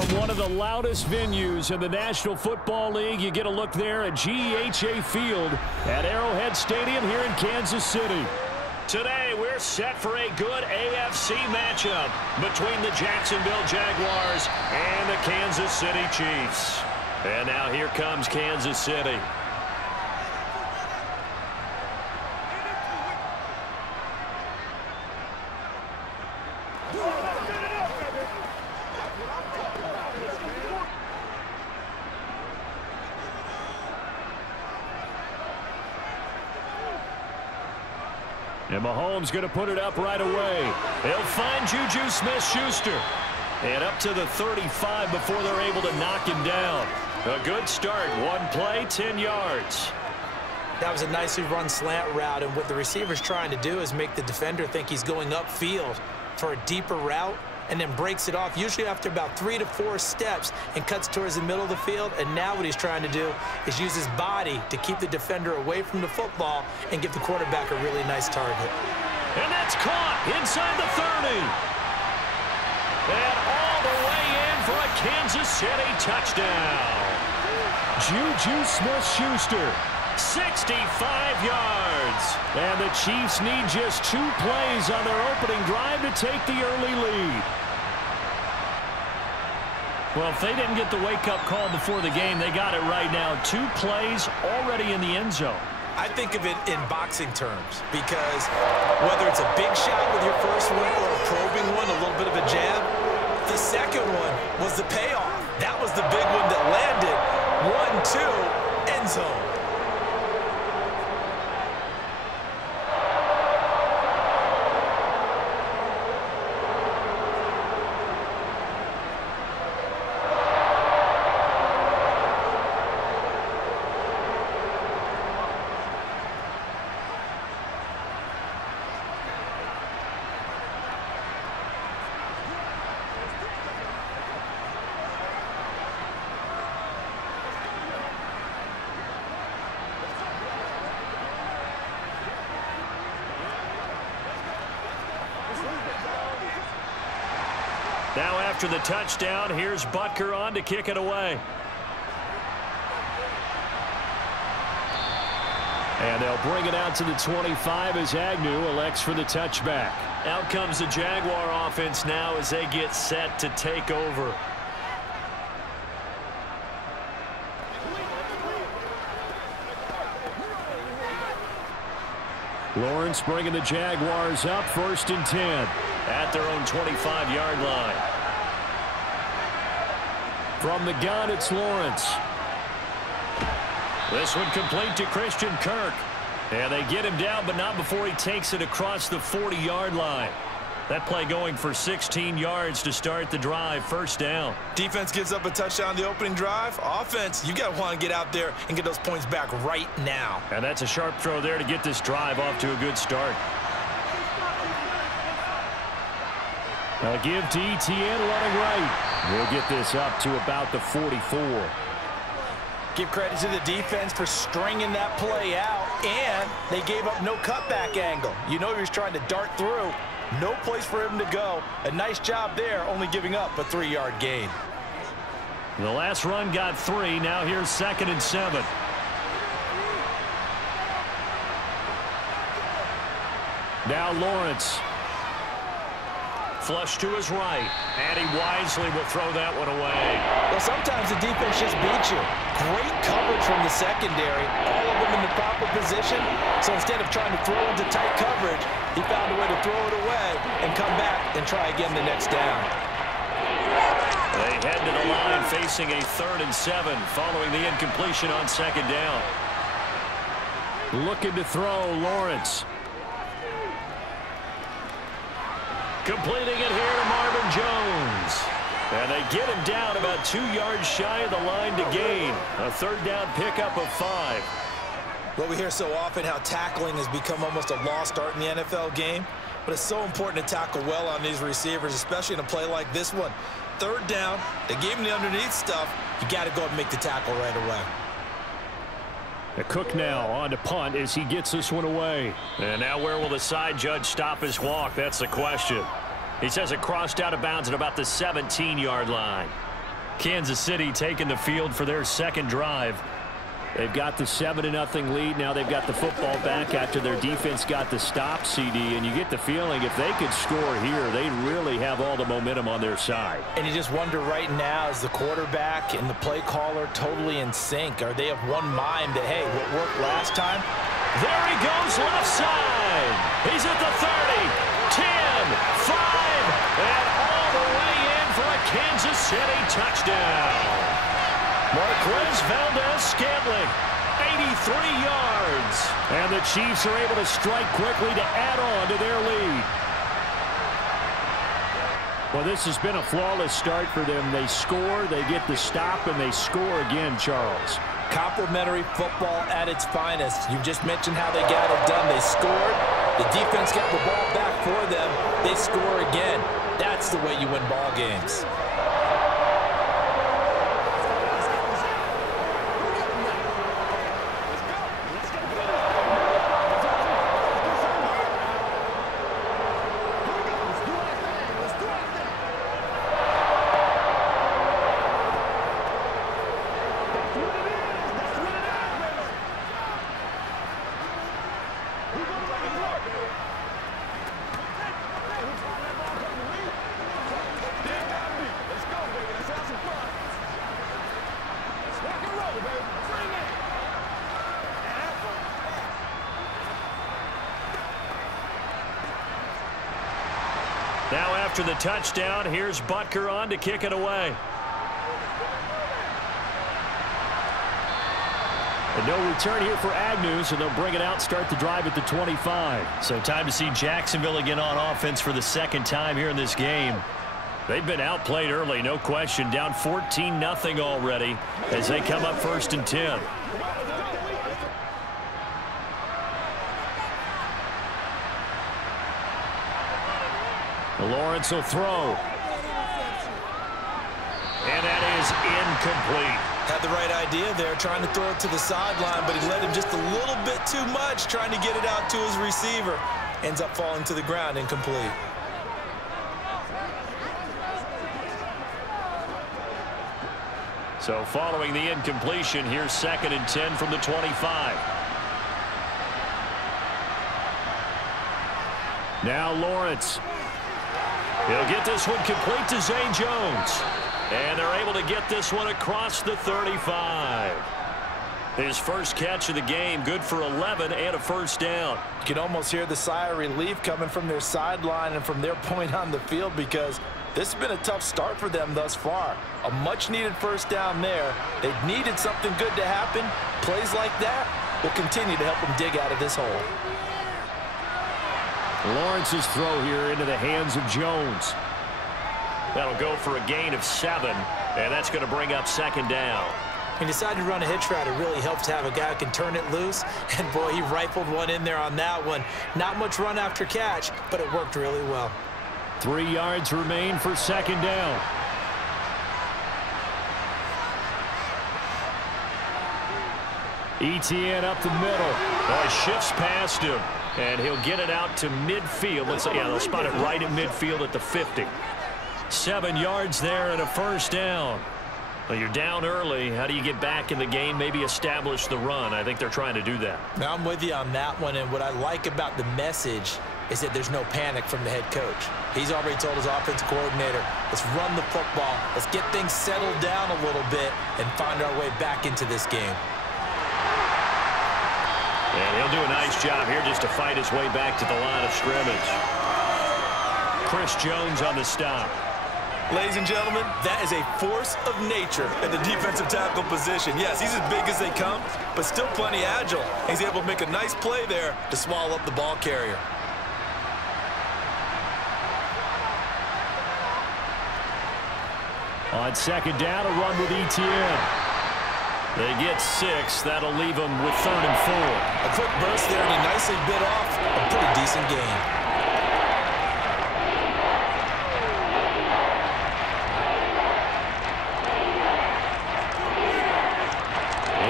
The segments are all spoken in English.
From one of the loudest venues in the National Football League, you get a look there at GEHA Field at Arrowhead Stadium here in Kansas City. Today, we're set for a good AFC matchup between the Jacksonville Jaguars and the Kansas City Chiefs. And now here comes Kansas City. And Mahomes going to put it up right away. He'll find Juju Smith-Schuster. And up to the 35 before they're able to knock him down. A good start. One play, 10 yards. That was a nicely run slant route, and what the receiver's trying to do is make the defender think he's going upfield for a deeper route, and then breaks it off, usually after about 3 to 4 steps, and cuts towards the middle of the field. And now what he's trying to do is use his body to keep the defender away from the football and give the quarterback a really nice target. And that's caught inside the 30. And all the way in for a Kansas City touchdown. Juju Smith-Schuster, 65 yards. And the Chiefs need just 2 plays on their opening drive to take the early lead. Well, if they didn't get the wake-up call before the game, they got it right now. 2 plays already in the end zone. I think of it in boxing terms, because whether it's a big shot with your first one or a probing one, a little bit of a jab, the second one was the payoff. That was the big one that landed. 1-2, end zone. Now after the touchdown, here's Butker on to kick it away. And they'll bring it out to the 25 as Agnew elects for the touchback. Out comes the Jaguar offense now as they get set to take over. Lawrence bringing the Jaguars up, 1st and 10 at their own 25-yard line. From the gun, it's Lawrence. This one complete to Christian Kirk. And they get him down, but not before he takes it across the 40-yard line. That play going for 16 yards to start the drive, 1st down. Defense gives up a touchdown the opening drive. Offense, you got to want to get out there and get those points back right now. And that's a sharp throw there to get this drive off to a good start. Now give to Etienne running right. We'll get this up to about the 44. Give credit to the defense for stringing that play out, and they gave up no cutback angle. You know he was trying to dart through. No place for him to go. A nice job there, only giving up a 3-yard gain. The last run got 3. Now here's 2nd and 7. Now Lawrence. Flush to his right. And he wisely will throw that one away. Well, sometimes the defense just beats you. Great coverage from the secondary. All of them in the proper position. So instead of trying to throw into tight coverage, he found a way to throw it away and come back and try again the next down. They head to the line facing a 3rd and 7 following the incompletion on 2nd down. Looking to throw, Lawrence. Completing it here to Marvin Jones. And they get him down about 2 yards shy of the line to gain. A 3rd down pickup of 5. Well, we hear so often how tackling has become almost a lost art in the NFL game. But it's so important to tackle well on these receivers, especially in a play like this one. 3rd down, they gave him the underneath stuff. You got to go and make the tackle right away. A Cook now on to punt as he gets this one away. And now where will the side judge stop his walk? That's the question. He says it crossed out of bounds at about the 17-yard line. Kansas City taking the field for their second drive. They've got the 7-0 lead. Now they've got the football back after their defense got the stop, CD. And you get the feeling if they could score here, they'd really have all the momentum on their side. And you just wonder right now, is the quarterback and the play caller totally in sync? Are they of one mind that, hey, what worked last time? There he goes left side. He's at the 30, 10, 5, and all the way in for a Kansas City touchdown. Marquez Valdez-Scantling, 83 yards. And the Chiefs are able to strike quickly to add on to their lead. Well, this has been a flawless start for them. They score, they get the stop, and they score again, Charles. Complimentary football at its finest. You just mentioned how they got it done. They scored. The defense got the ball back for them. They score again. That's the way you win ball games. Now after the touchdown, here's Butker on to kick it away. And no return here for Agnew, so they'll bring it out, start the drive at the 25. So time to see Jacksonville again on offense for the second time here in this game. They've been outplayed early, no question. Down 14-0 already as they come up 1st and 10. Lawrence will throw. And that is incomplete. Had the right idea there, trying to throw it to the sideline, but he led him just a little bit too much, trying to get it out to his receiver. Ends up falling to the ground, incomplete. So following the incompletion, here's 2nd and 10 from the 25. Now Lawrence. He'll get this one complete to Zay Jones. And they're able to get this one across the 35. His first catch of the game, good for 11 and a first down. You can almost hear the sigh of relief coming from their sideline and from their point on the field, because this has been a tough start for them thus far. A much-needed first down there. They've needed something good to happen. Plays like that will continue to help them dig out of this hole. Lawrence's throw here into the hands of Jones. That'll go for a gain of 7, and that's going to bring up 2nd down. He decided to run a hitch route. It really helps to have a guy who can turn it loose, and boy, he rifled one in there on that one. Not much run after catch, but it worked really well. 3 yards remain for 2nd down. Etienne up the middle. Shifts past him. And he'll get it out to midfield. They'll spot it right at midfield at the 50. 7 yards there and a first down. Well, you're down early. How do you get back in the game, maybe establish the run? I think they're trying to do that. Now, I'm with you on that one, and what I like about the message is that there's no panic from the head coach. He's already told his offensive coordinator, let's run the football, let's get things settled down a little bit and find our way back into this game. And he'll do a nice job here just to fight his way back to the line of scrimmage. Chris Jones on the stop. Ladies and gentlemen, that is a force of nature at the defensive tackle position. Yes, he's as big as they come, but still plenty agile. He's able to make a nice play there to swallow up the ball carrier. On 2nd down, a run with Etienne. They get 6. That'll leave them with 3rd and 4. A quick burst there, and he nicely bit off a pretty decent gain.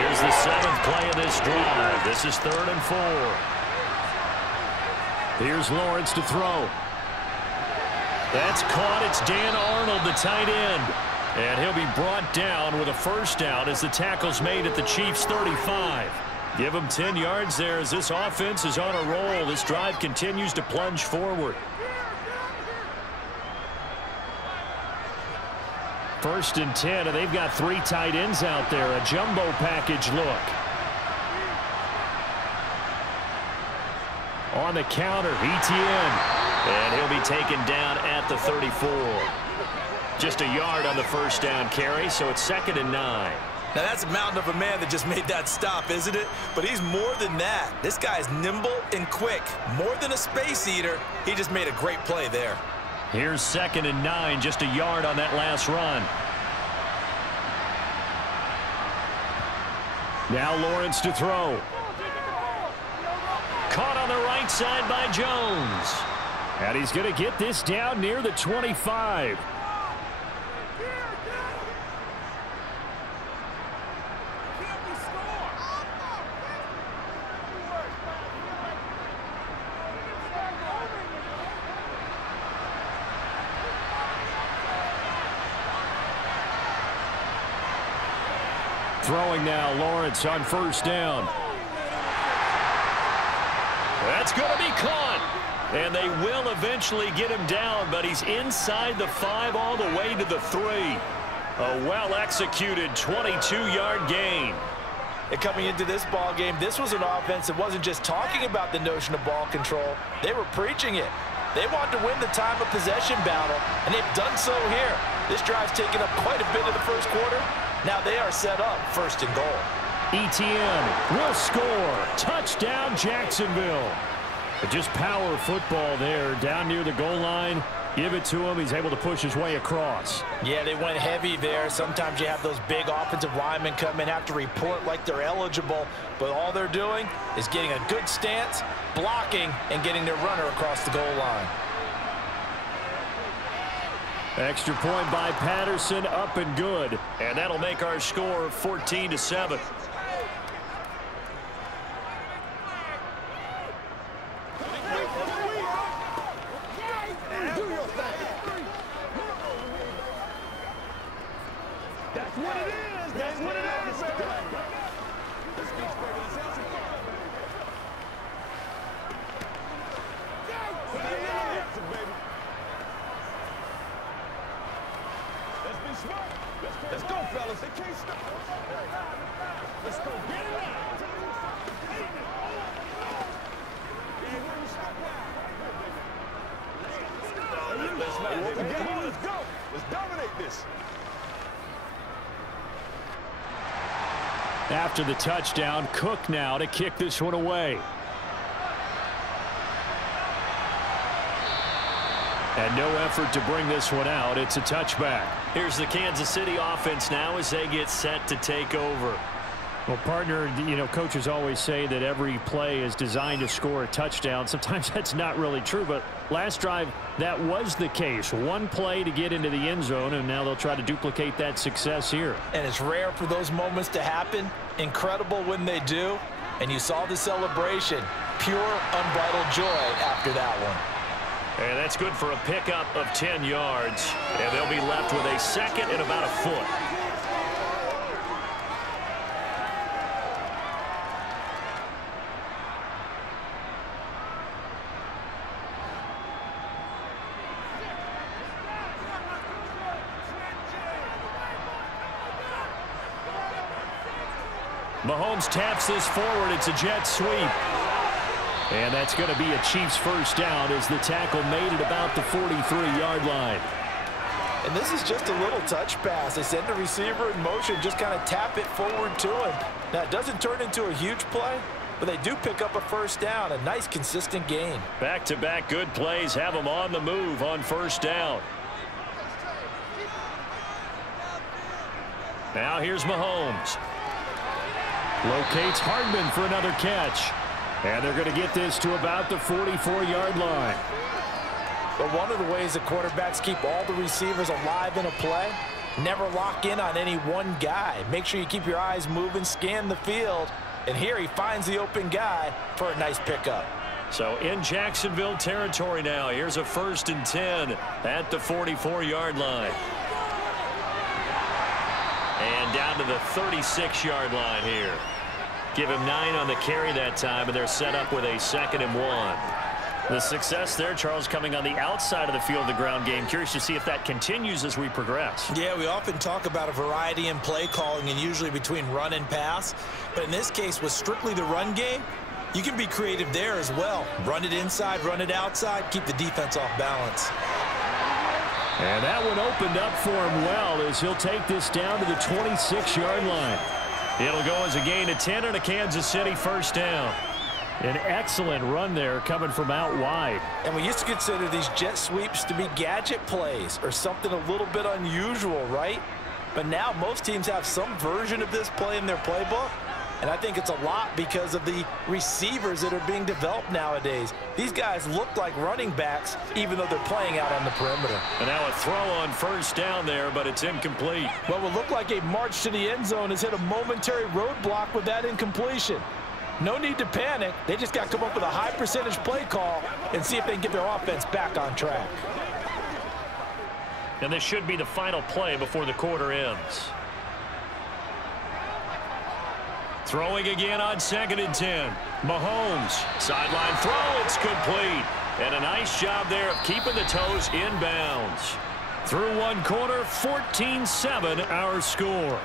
Here's the 7th play of this drive. This is 3rd and 4. Here's Lawrence to throw. That's caught. It's Dan Arnold, the tight end. And he'll be brought down with a first down as the tackle's made at the Chiefs' 35. Give him 10 yards there as this offense is on a roll. This drive continues to plunge forward. First and 10, and they've got 3 tight ends out there. A jumbo package look. On the counter, ETN. And he'll be taken down at the 34. Just a yard on the first down carry, so it's 2nd and 9. Now, that's a mountain of a man that just made that stop, isn't it? But he's more than that. This guy's nimble and quick. More than a space eater. He just made a great play there. Here's 2nd and 9, just a yard on that last run. Now Lawrence to throw. Caught on the right side by Jones. And he's going to get this down near the 25. Throwing now, Lawrence on first down. That's going to be caught. And they will eventually get him down, but he's inside the 5 all the way to the 3. A well-executed 22-yard gain. And coming into this ball game, this was an offense that wasn't just talking about the notion of ball control. They were preaching it. They wanted to win the time of possession battle, and they've done so here. This drive's taken up quite a bit of the first quarter. Now they are set up 1st and goal. ETN will score. Touchdown, Jacksonville. Just power football there down near the goal line. Give it to him. He's able to push his way across. Yeah, they went heavy there. Sometimes you have those big offensive linemen come in, have to report like they're eligible, but all they're doing is getting a good stance, blocking, and getting their runner across the goal line. Extra point by Patterson, up and good. And that'll make our score 14-7. That's what it is. That's what it is, baby. Let's go, fellas. They can't stop. Let's go. Get it out. Let's go. Let's dominate this. After the touchdown, Cook now to kick this one away. And no effort to bring this one out. It's a touchback. Here's the Kansas City offense now as they get set to take over. Well, partner, you know, coaches always say that every play is designed to score a touchdown. Sometimes that's not really true, but last drive, that was the case. One play to get into the end zone, and now they'll try to duplicate that success here. And it's rare for those moments to happen. Incredible when they do. And you saw the celebration. Pure, unbridled joy after that one. And that's good for a pickup of 10 yards. And they'll be left with a 2nd and about a foot. Mahomes taps this forward. It's a jet sweep. And that's going to be a Chiefs first down as the tackle made it about the 43-yard line. And this is just a little touch pass. They send the receiver in motion, just kind of tap it forward to him. Now, it doesn't turn into a huge play, but they do pick up a first down, a nice, consistent gain. Back-to-back good plays have them on the move on first down. Now here's Mahomes. Locates Hardman for another catch. And they're going to get this to about the 44-yard line. But one of the ways that quarterbacks keep all the receivers alive in a play, never lock in on any one guy. Make sure you keep your eyes moving, scan the field. And here he finds the open guy for a nice pickup. So in Jacksonville territory now. Here's a 1st and 10 at the 44-yard line. And down to the 36-yard line here. Give him 9 on the carry that time, and they're set up with a 2nd and 1. The success there, Charles, coming on the outside of the field of the ground game. Curious to see if that continues as we progress. Yeah, we often talk about a variety in play calling and usually between run and pass. But in this case, with strictly the run game, you can be creative there as well. Run it inside, run it outside, keep the defense off balance. And that one opened up for him well as he'll take this down to the 26-yard line. It'll go as a gain of 10 and a Kansas City first down. An excellent run there coming from out wide. And we used to consider these jet sweeps to be gadget plays or something a little bit unusual, right? But now most teams have some version of this play in their playbook. And I think it's a lot because of the receivers that are being developed nowadays. These guys look like running backs even though they're playing out on the perimeter. And now a throw on first down there, but it's incomplete. What would look like a march to the end zone has hit a momentary roadblock with that incompletion. No need to panic. They just got to come up with a high percentage play call and see if they can get their offense back on track. And this should be the final play before the quarter ends. Throwing again on 2nd and 10. Mahomes, sideline throw, it's complete. And a nice job there of keeping the toes inbounds. Through one quarter, 14-7 our score.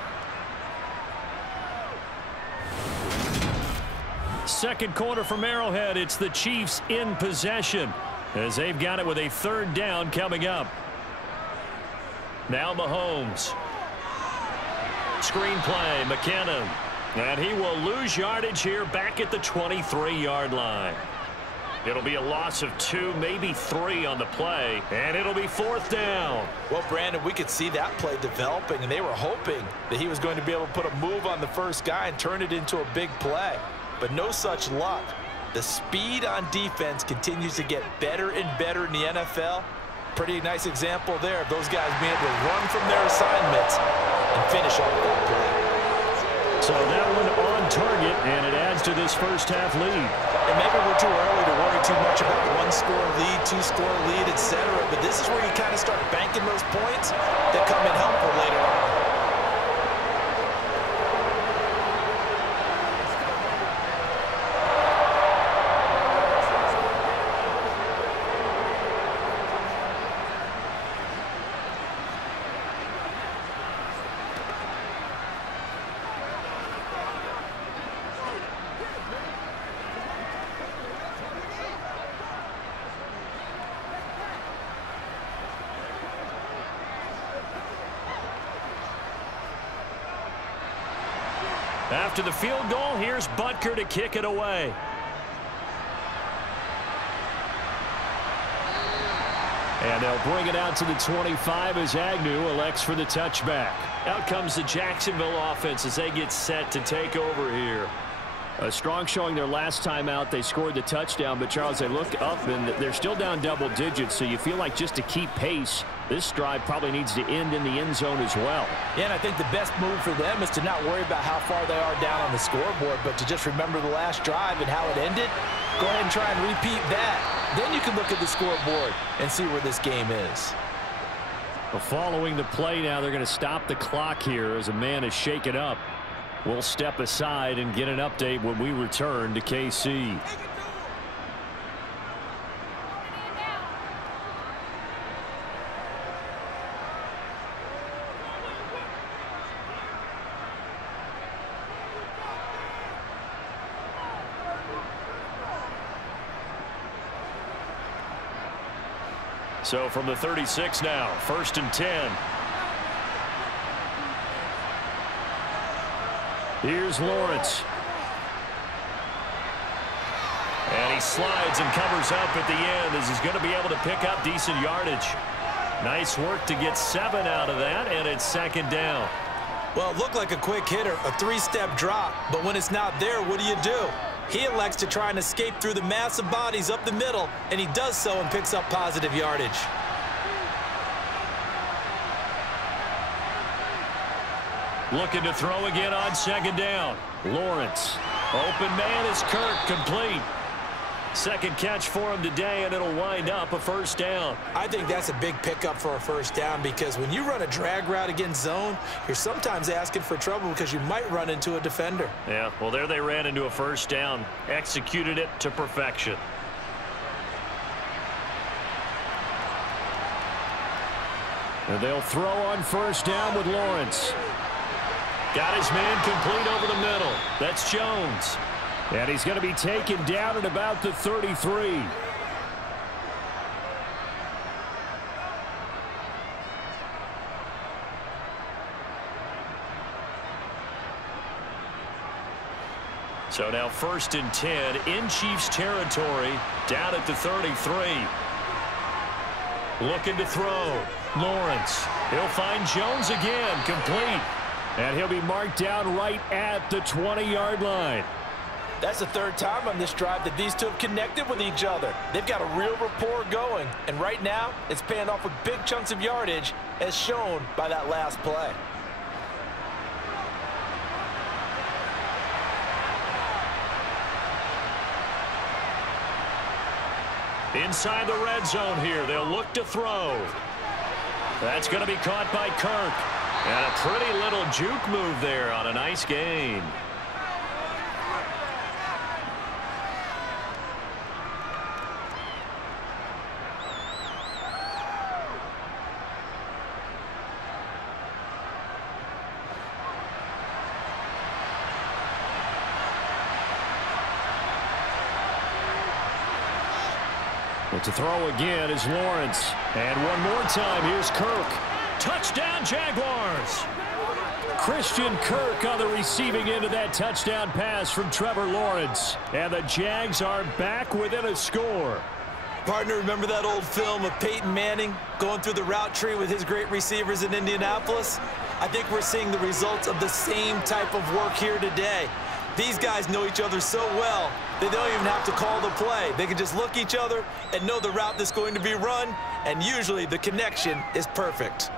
Second quarter from Arrowhead, it's the Chiefs in possession as they've got it with a 3rd down coming up. Now Mahomes. Screen play, McKinnon. And he will lose yardage here back at the 23-yard line. It'll be a loss of 2, maybe 3 on the play, and it'll be 4th down. Well, Brandon, we could see that play developing, and they were hoping that he was going to be able to put a move on the first guy and turn it into a big play. But no such luck. The speed on defense continues to get better and better in the NFL. Pretty nice example there of those guys being able to run from their assignments and finish off that play. So that one on target, and it adds to this first half lead. And maybe we're too early to worry too much about 1-score lead, 2-score lead, etc. But this is where you kind of start banking those points that come in helpful later on. After the field goal, here's Butker to kick it away. And they'll bring it out to the 25 as Agnew elects for the touchback. Out comes the Jacksonville offense as they get set to take over here. A strong showing their last time out. They scored the touchdown, but Charles, they look up and they're still down double digits, so you feel like just to keep pace, this drive probably needs to end in the end zone as well. Yeah, and I think the best move for them is to not worry about how far they are down on the scoreboard, but to just remember the last drive and how it ended. Go ahead and try and repeat that. Then you can look at the scoreboard and see where this game is. Well, following the play now, they're going to stop the clock here as a man is shaken up. We'll step aside and get an update when we return to KC. So from the 36 now, 1st and 10. Here's Lawrence. And he slides and covers up at the end as he's going to be able to pick up decent yardage. Nice work to get 7 out of that, and it's 2nd down. Well, it looked like a quick hitter, a 3-step drop, but when it's not there, what do? He elects to try and escape through the massive bodies up the middle, and he does so and picks up positive yardage. Looking to throw again on 2nd down. Lawrence. Open man is Kirk, complete. Second catch for him today, and it'll wind up a first down. I think that's a big pickup for a first down because when you run a drag route against zone, you're sometimes asking for trouble because you might run into a defender. Yeah, well, there they ran into a first down, executed it to perfection. And they'll throw on first down with Lawrence. Got his man complete over the middle. That's Jones. And he's going to be taken down at about the 33. So now 1st and 10 in Chiefs territory, down at the 33. Looking to throw. Lawrence. He'll find Jones again, complete. And he'll be marked down right at the 20-yard line. That's the third time on this drive that these two have connected with each other. They've got a real rapport going. And right now, it's paying off with big chunks of yardage, as shown by that last play. Inside the red zone here, they'll look to throw. That's going to be caught by Kirk. And a pretty little juke move there on a nice gain. Well, to throw again is Lawrence. And one more time, here's Kirk. Touchdown, Jaguars! Christian Kirk on the receiving end of that touchdown pass from Trevor Lawrence. And the Jags are back within a score. Partner, remember that old film of Peyton Manning going through the route tree with his great receivers in Indianapolis? I think we're seeing the results of the same type of work here today. These guys know each other so well, they don't even have to call the play. They can just look each other and know the route that's going to be run, and usually the connection is perfect.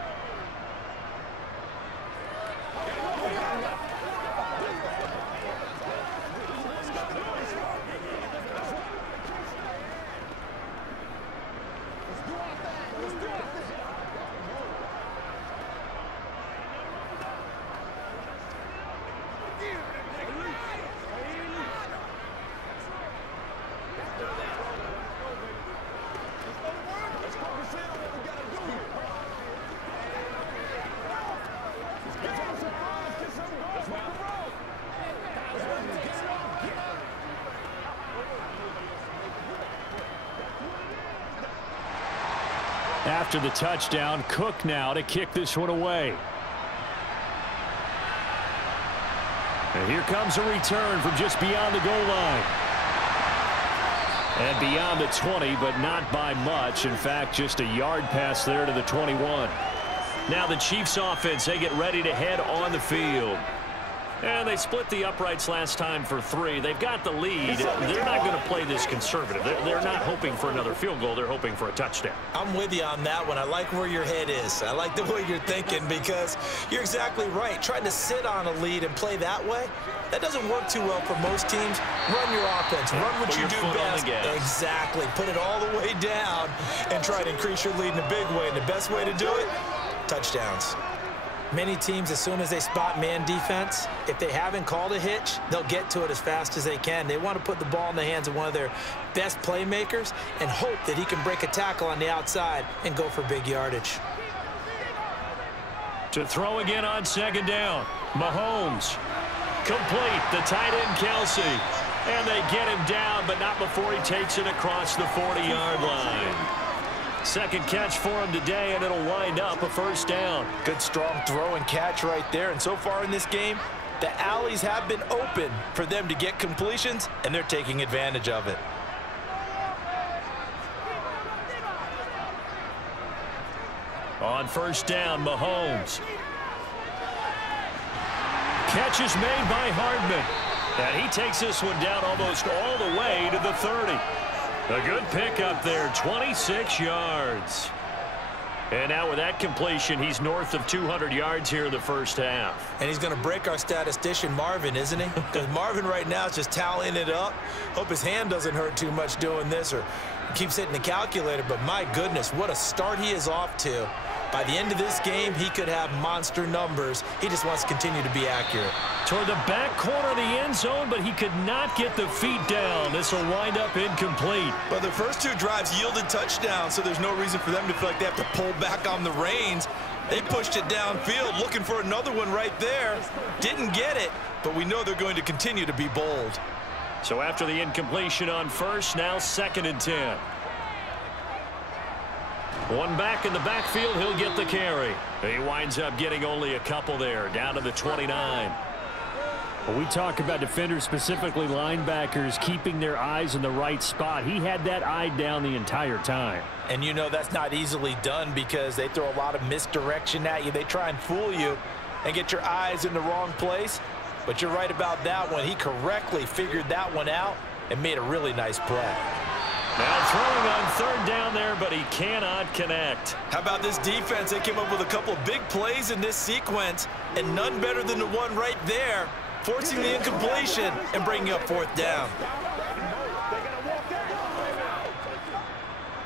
After the touchdown, Cook now to kick this one away. And here comes a return from just beyond the goal line. And beyond the 20, but not by much. In fact, just a yard pass there to the 21. Now the Chiefs offense, they get ready to head on the field. And they split the uprights last time for 3. They've got the lead. They're not going to play this conservative. They're not hoping for another field goal. They're hoping for a touchdown. I'm with you on that one. I like where your head is. I like the way you're thinking because you're exactly right. Trying to sit on a lead and play that way, that doesn't work too well for most teams. Run your offense. Run what you do best. Exactly. Put it all the way down and try to increase your lead in a big way. And the best way to do it, touchdowns. Many teams, as soon as they spot man defense, if they haven't called a hitch, they'll get to it as fast as they can. They want to put the ball in the hands of one of their best playmakers and hope that he can break a tackle on the outside and go for big yardage. To throw again on second down, Mahomes. Complete, the tight end Kelsey. And they get him down, but not before he takes it across the 40-yard line. Second catch for him today, and it'll wind up a first down. Good, strong throw and catch right there. And so far in this game, the alleys have been open for them to get completions, and they're taking advantage of it. On first down, Mahomes. Catch is made by Hardman. And he takes this one down almost all the way to the 30. A good pickup there, 26 yards. And now with that completion, he's north of 200 yards here in the first half. And he's going to break our statistician, Marvin, isn't he? Because Marvin right now is just tallying it up. Hope his hand doesn't hurt too much doing this or keeps hitting the calculator. But my goodness, what a start he is off to. By the end of this game, he could have monster numbers. He just wants to continue to be accurate. Toward the back corner of the end zone, but he could not get the feet down. This will wind up incomplete. But the first two drives yielded touchdowns, so there's no reason for them to feel like they have to pull back on the reins. They pushed it downfield, looking for another one right there. Didn't get it, but we know they're going to continue to be bold. So after the incompletion on first, now 2nd and 10. One back in the backfield, he'll get the carry. He winds up getting only a couple there, down to the 29. Well, we talk about defenders, specifically linebackers, keeping their eyes in the right spot. He had that eye down the entire time. And you know that's not easily done because they throw a lot of misdirection at you. They try and fool you and get your eyes in the wrong place. But you're right about that one. He correctly figured that one out and made a really nice play. Now throwing on 3rd down there, but he cannot connect. How about this defense? They came up with a couple of big plays in this sequence, and none better than the one right there, forcing the incompletion and bringing up 4th down.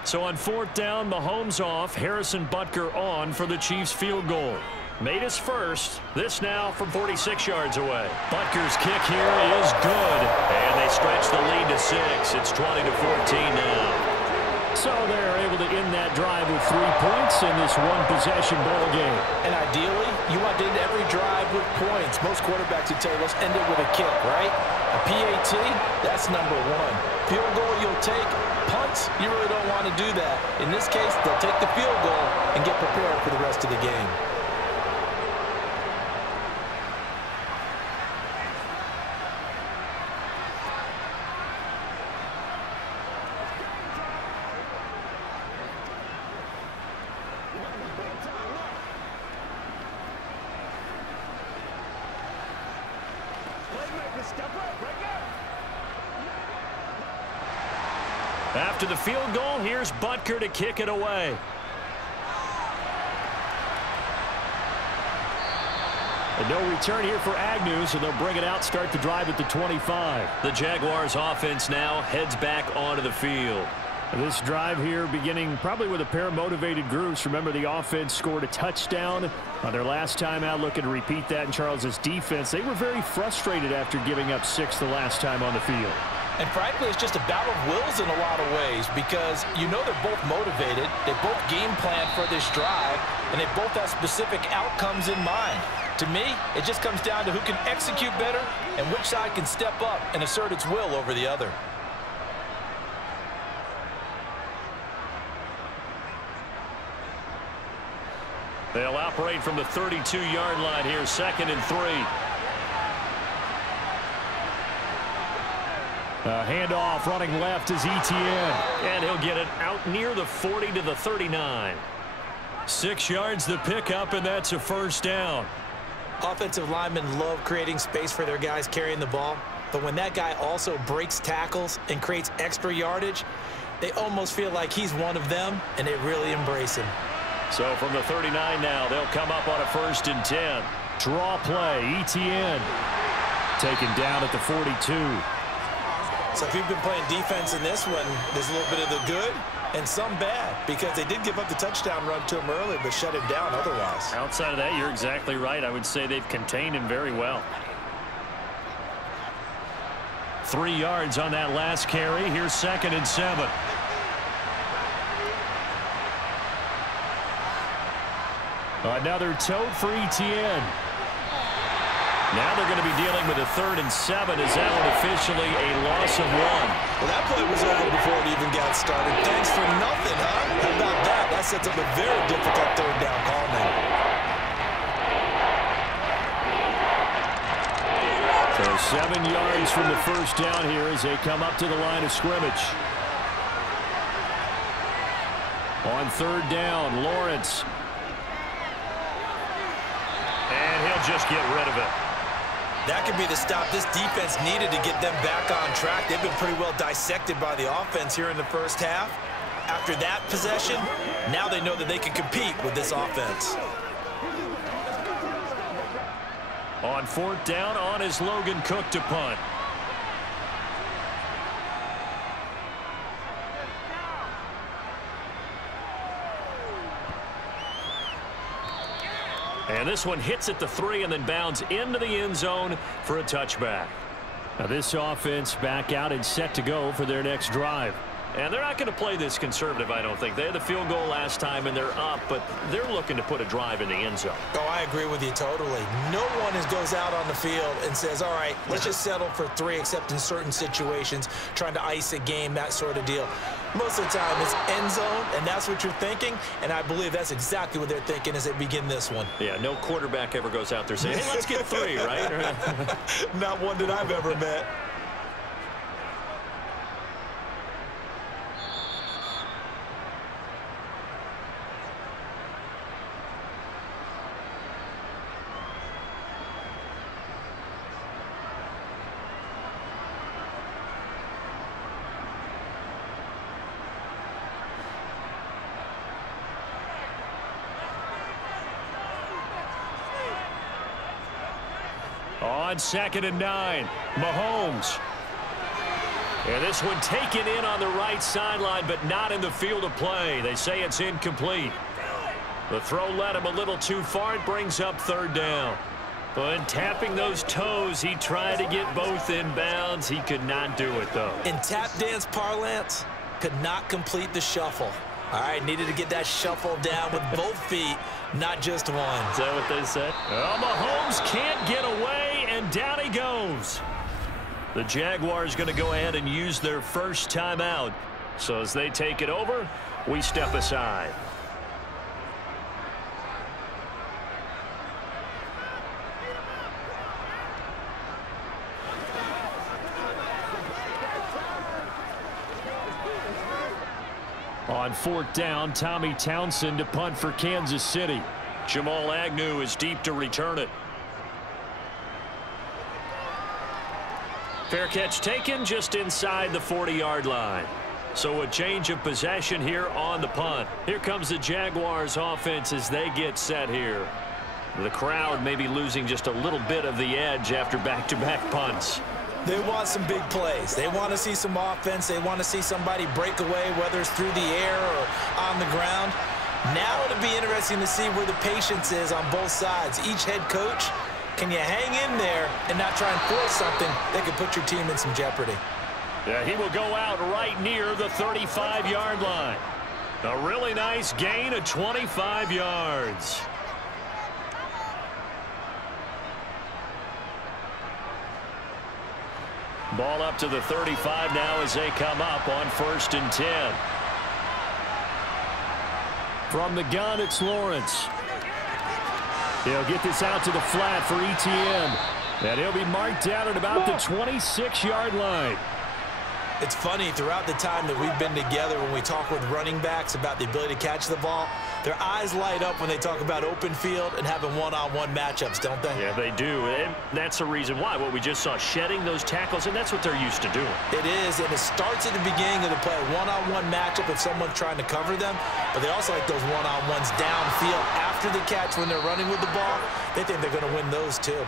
So on 4th down, Mahomes off, Harrison Butker on for the Chiefs field goal. Made his first. This now from 46 yards away. Butker's kick here is good. And they stretch the lead to 6. It's 20-14 now. So they're able to end that drive with 3 points in this one-possession ball game. And ideally, you want to end every drive with points. Most quarterbacks would tell you, let's end it with a kick, right? A PAT, that's number 1. Field goal you'll take. Punts, you really don't want to do that. In this case, they'll take the field goal and get prepared for the rest of the game. After the field goal, here's Butker to kick it away. And no return here for Agnew, so they'll bring it out, start the drive at the 25. The Jaguars offense now heads back onto the field. This drive here beginning probably with a pair of motivated groups. Remember, the offense scored a touchdown on their last time out, looking to repeat that in Charles's defense. They were very frustrated after giving up 6 the last time on the field. And frankly, it's just a battle of wills in a lot of ways because you know they're both motivated. They both game plan for this drive, and they both have specific outcomes in mind. To me, it just comes down to who can execute better and which side can step up and assert its will over the other. They'll operate from the 32-yard line here, 2nd and 3. Handoff running left is Etienne. And he'll get it out near the 40 to the 39. 6 yards the pickup, and that's a 1st down. Offensive linemen love creating space for their guys carrying the ball. But when that guy also breaks tackles and creates extra yardage, they almost feel like he's one of them, and they really embrace him. So from the 39 now, they'll come up on a 1st and 10. Draw play, Etienne. Taken down at the 42. So if you've been playing defense in this one, there's a little bit of the good and some bad because they did give up the touchdown run to him early but shut him down otherwise. Outside of that, you're exactly right. I would say they've contained him very well. 3 yards on that last carry. Here's 2nd and 7. Another tote for Etienne. Now they're going to be dealing with a 3rd and 7. Is that one officially a loss of 1? Well, that play was over before it even got started. Thanks for nothing, huh? How about that? That sets up a very difficult 3rd down call now. So 7 yards from the 1st down here as they come up to the line of scrimmage. On 3rd down, Lawrence. And he'll just get rid of it. That could be the stop this defense needed to get them back on track. They've been pretty well dissected by the offense here in the first half. After that possession, now they know that they can compete with this offense. On 4th down, on is Logan Cook to punt. And this one hits at the 3 and then bounds into the end zone for a touchback. Now this offense back out and set to go for their next drive. And they're not going to play this conservative, I don't think. They had the field goal last time, and they're up, but they're looking to put a drive in the end zone. Oh, I agree with you totally. No one goes out on the field and says, all right, let's just settle for 3, except in certain situations, trying to ice a game, that sort of deal. Most of the time, it's end zone, and that's what you're thinking, and I believe that's exactly what they're thinking as they begin this one. Yeah, no quarterback ever goes out there saying, hey, let's get 3, right? Not one that I've ever met. On 2nd and 9, Mahomes. And this one taken in on the right sideline, but not in the field of play. They say it's incomplete. The throw led him a little too far. It brings up 3rd down. But tapping those toes, he tried to get both in bounds. He could not do it, though. In tap dance parlance, could not complete the shuffle. All right, needed to get that shuffle down with both feet, not just one. Is that what they said? Oh, Mahomes can't get away, and down he goes. The Jaguars going to go ahead and use their first timeout. So as they take it over, we step aside. On 4th down, Tommy Townsend to punt for Kansas City. Jamal Agnew is deep to return it. Fair catch taken just inside the 40-yard line. So a change of possession here on the punt. Here comes the Jaguars offense as they get set here. The crowd may be losing just a little bit of the edge after back-to-back punts. They want some big plays. They want to see some offense. They want to see somebody break away, whether it's through the air or on the ground. Now it'll be interesting to see where the patience is on both sides. Each head coach, can you hang in there and not try and force something that could put your team in some jeopardy? Yeah, he will go out right near the 35-yard line. A really nice gain of 25 yards. Ball up to the 35 now as they come up on 1st and 10. From the gun, it's Lawrence. He'll get this out to the flat for Etienne. And he'll be marked down at about the 26-yard line. It's funny, throughout the time that we've been together, when we talk with running backs about the ability to catch the ball, their eyes light up when they talk about open field and having one-on-one matchups, don't they? Yeah, they do. And that's the reason why. What we just saw, shedding those tackles, and that's what they're used to doing. It is, and it starts at the beginning of the play, a one-on-one matchup if someone's trying to cover them, but they also like those one-on-ones downfield after the catch when they're running with the ball. They think they're going to win those too.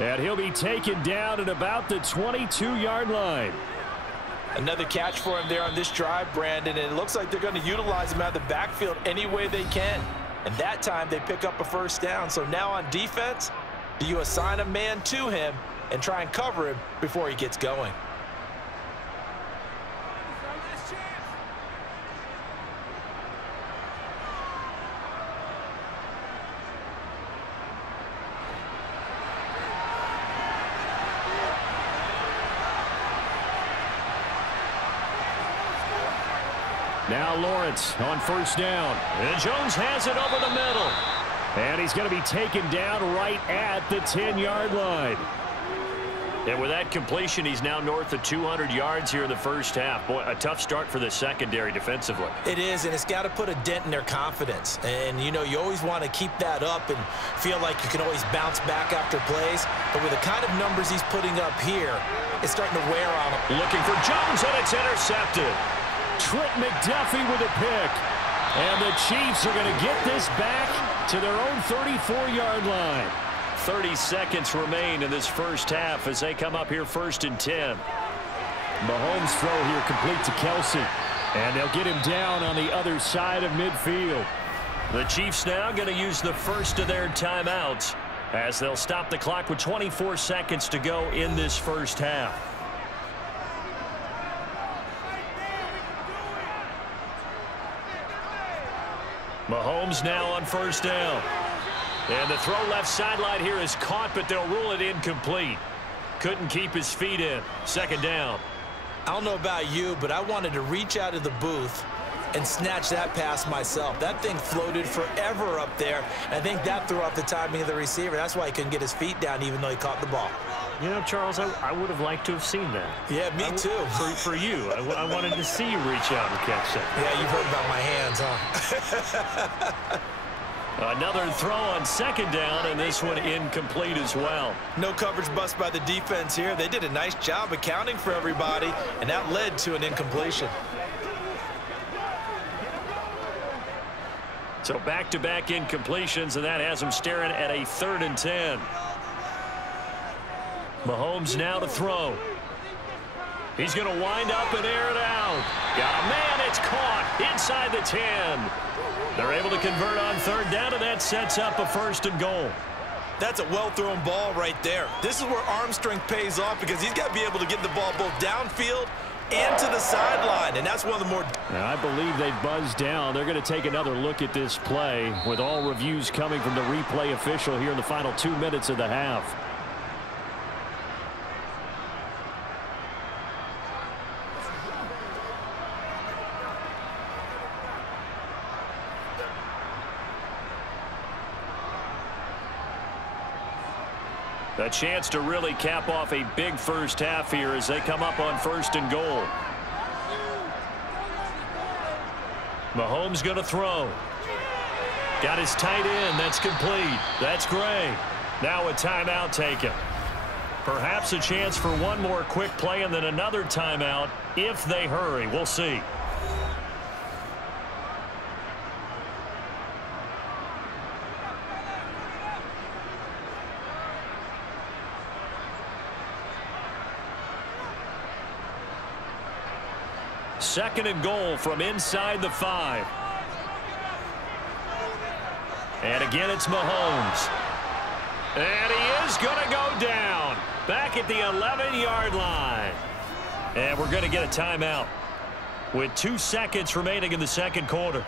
And he'll be taken down at about the 22-yard line. Another catch for him there on this drive, Brandon, and it looks like they're going to utilize him out of the backfield any way they can. And that time they pick up a 1st down. So now on defense, do you assign a man to him and try and cover him before he gets going? Now Lawrence on 1st down. And Jones has it over the middle. And he's going to be taken down right at the 10-yard line. And with that completion, he's now north of 200 yards here in the first half. Boy, a tough start for the secondary defensively. It is, and it's got to put a dent in their confidence. And, you know, you always want to keep that up and feel like you can always bounce back after plays. But with the kind of numbers he's putting up here, it's starting to wear on him. Looking for Jones, and it's intercepted. Trent McDuffie with a pick. And the Chiefs are going to get this back to their own 34-yard line. 30 seconds remain in this first half as they come up here 1st and 10. Mahomes' throw here complete to Kelsey. And they'll get him down on the other side of midfield. The Chiefs now going to use the first of their timeouts as they'll stop the clock with 24 seconds to go in this first half. Mahomes now on 1st down. And the throw left sideline here is caught, but they'll rule it incomplete. Couldn't keep his feet in. 2nd down. I don't know about you, but I wanted to reach out of the booth and snatch that pass myself. That thing floated forever up there. I think that threw off the timing of the receiver. That's why he couldn't get his feet down even though he caught the ball. You know, Charles, I would have liked to have seen that. Yeah, me too. For you. I wanted to see you reach out and catch that. Yeah, you've heard about my hands, huh? Another throw on 2nd down, and this one incomplete as well. No coverage bust by the defense here. They did a nice job accounting for everybody, and that led to an incompletion. So back-to-back incompletions, and that has them staring at a 3rd and 10. Mahomes now to throw. He's going to wind up and air it out. Got a man, it's caught inside the 10. They're able to convert on 3rd down, and that sets up a 1st and goal. That's a well-thrown ball right there. This is where arm strength pays off because he's got to be able to get the ball both downfield and to the sideline, and that's one of the more... Now, I believe they've buzzed down. They're going to take another look at this play with all reviews coming from the replay official here in the final 2 minutes of the half. A chance to really cap off a big first half here as they come up on 1st and goal. Mahomes going to throw. Got his tight end. That's complete. That's Gray. Now a timeout taken. Perhaps a chance for one more quick play and then another timeout if they hurry. We'll see. Second and goal from inside the 5. And again, it's Mahomes. And he is going to go down. Back at the 11-yard line. And we're going to get a timeout with 2 seconds remaining in the 2nd quarter.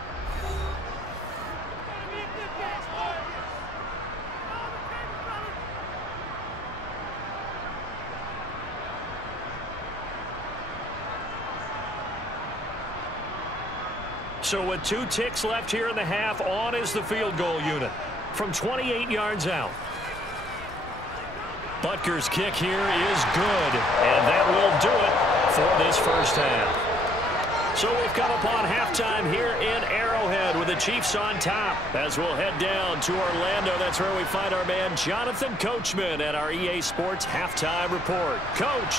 So with 2 ticks left here in the half, on is the field goal unit from 28 yards out. Butker's kick here is good, and that will do it for this first half. So we've come upon halftime here in Arrowhead with the Chiefs on top. As we'll head down to Orlando, that's where we find our man Jonathan Coachman at our EA Sports Halftime Report. Coach.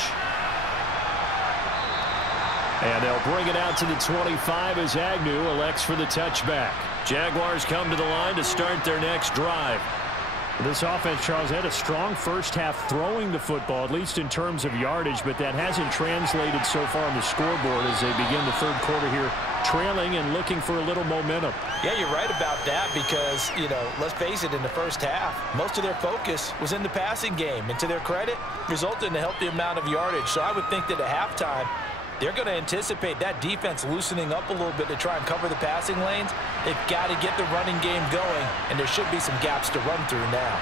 And they'll bring it out to the 25 as Agnew elects for the touchback. Jaguars come to the line to start their next drive. This offense, Charles, had a strong first half throwing the football, at least in terms of yardage, but that hasn't translated so far on the scoreboard as they begin the 3rd quarter here, trailing and looking for a little momentum. Yeah, you're right about that because, you know, let's face it, in the first half, most of their focus was in the passing game. And to their credit, resulted in a healthy amount of yardage. So I would think that at halftime, they're going to anticipate that defense loosening up a little bit to try and cover the passing lanes. They've got to get the running game going, and there should be some gaps to run through now.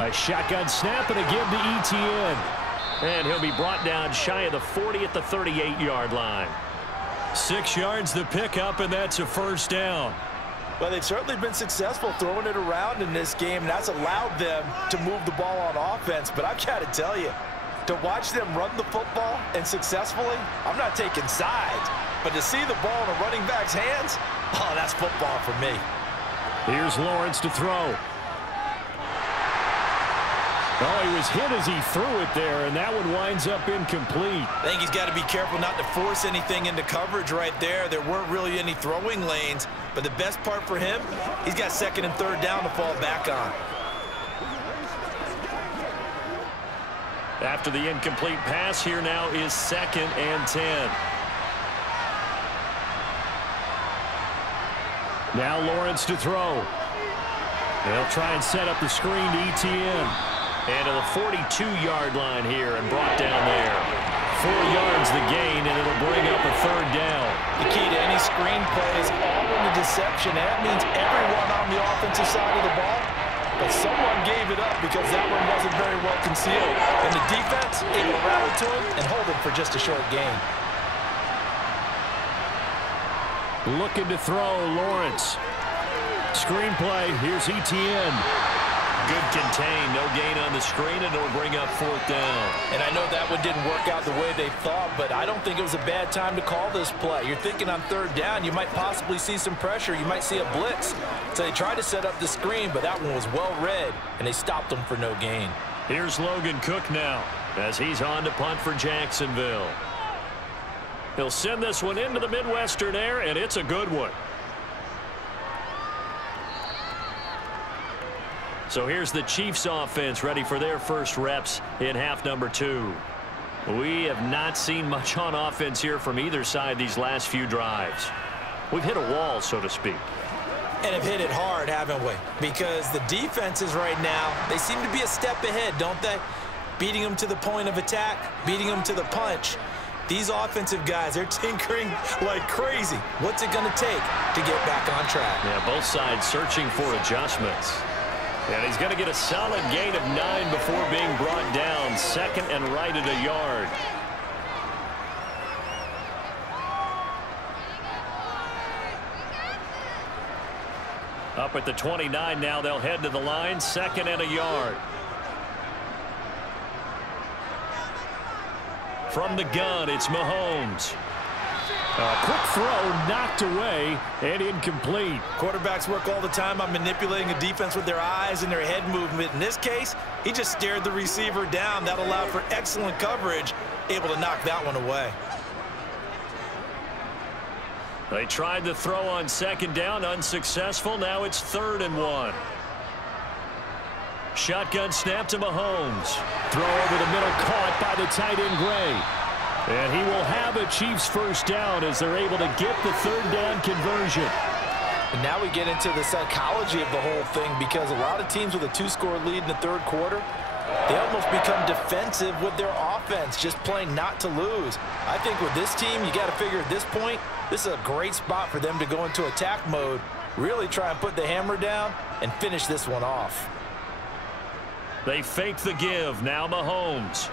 A shotgun snap and a give to Etienne. And he'll be brought down shy of the 40 at the 38-yard line. 6 yards the pickup, and that's a 1st down. Well, they've certainly been successful throwing it around in this game, and that's allowed them to move the ball on offense. But I've got to tell you, to watch them run the football and successfully, I'm not taking sides, but to see the ball in a running back's hands, oh, that's football for me. Here's Lawrence to throw. Oh, he was hit as he threw it there, and that one winds up incomplete. I think he's got to be careful not to force anything into coverage right there. There weren't really any throwing lanes, but the best part for him, he's got second and third down to fall back on. After the incomplete pass, here now is 2nd and 10. Now Lawrence to throw. They'll try and set up the screen to ETN. And to the 42-yard line here and brought down there. 4 yards the gain, and it'll bring up a 3rd down. The key to any screen play is all in the deception. That means everyone on the offensive side of the ball. But someone gave it up because that one wasn't very well concealed. And the defense able to rally to him and hold him for just a short gain. Looking to throw, Lawrence. Screenplay, here's ETN. Good contain, no gain on the screen, and it'll bring up 4th down. And I know that one didn't work out the way they thought, but I don't think it was a bad time to call this play. You're thinking on 3rd down, you might possibly see some pressure. You might see a blitz. So they tried to set up the screen, but that one was well read, and they stopped them for no gain. Here's Logan Cook now as he's on to punt for Jacksonville. He'll send this one into the Midwestern air, and it's a good one. So here's the Chiefs offense ready for their first reps in half number 2. We have not seen much on offense here from either side these last few drives. We've hit a wall, so to speak. And have hit it hard, haven't we? Because the defenses right now, they seem to be a step ahead, don't they? Beating them to the point of attack, beating them to the punch. These offensive guys, they're tinkering like crazy. What's it going to take to get back on track? Yeah, both sides searching for adjustments. And he's going to get a solid gain of 9 before being brought down. 2nd and right at a yard. Up at the 29 now, they'll head to the line. 2nd and a yard. From the gun, it's Mahomes. A quick throw knocked away and incomplete. Quarterbacks work all the time on manipulating a defense with their eyes and their head movement. In this case, he just stared the receiver down. That allowed for excellent coverage, able to knock that one away. They tried the throw on 2nd down, unsuccessful. Now it's 3rd and 1. Shotgun snap to Mahomes. Throw over the middle, caught by the tight end Gray. And he will have a Chiefs first down as they're able to get the 3rd down conversion. And now we get into the psychology of the whole thing, because a lot of teams with a 2-score lead in the 3rd quarter, they almost become defensive with their offense, just playing not to lose. I think with this team, you got to figure at this point, this is a great spot for them to go into attack mode, really try and put the hammer down and finish this one off. They fake the give. Now Mahomes.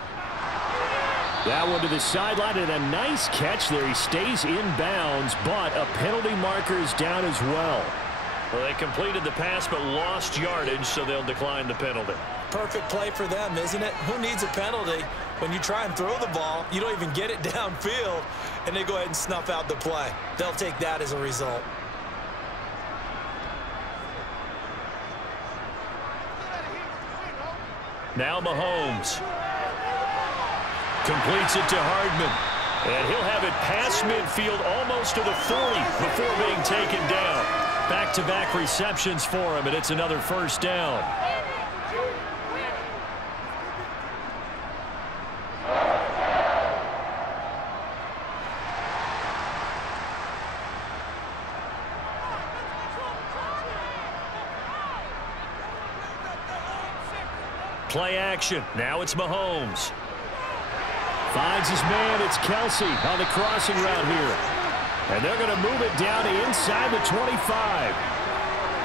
That one to the sideline, and a nice catch there. He stays in bounds, but a penalty marker is down as well. Well, they completed the pass but lost yardage, so they'll decline the penalty. Perfect play for them, isn't it? Who needs a penalty when you try and throw the ball, you don't even get it downfield, and they go ahead and snuff out the play. They'll take that as a result. Now Mahomes. Completes it to Hardman. And he'll have it past midfield almost to the 40 before being taken down. Back-to-back receptions for him, and it's another first down. Play action. Now it's Mahomes. Finds his man. It's Kelsey on the crossing route here. And they're going to move it down to inside the 25.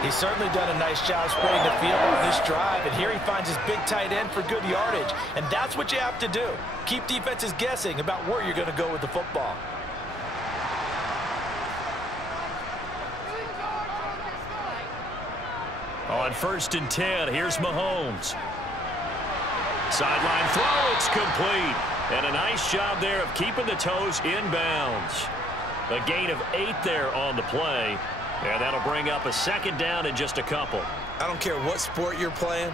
He's certainly done a nice job spreading the field on this drive, and here he finds his big tight end for good yardage. And that's what you have to do. Keep defenses guessing about where you're going to go with the football. On 1st and 10, here's Mahomes. Sideline throw, it's complete. And a nice job there of keeping the toes in bounds. A gain of 8 there on the play. And that'll bring up a 2nd down in just a couple. I don't care what sport you're playing.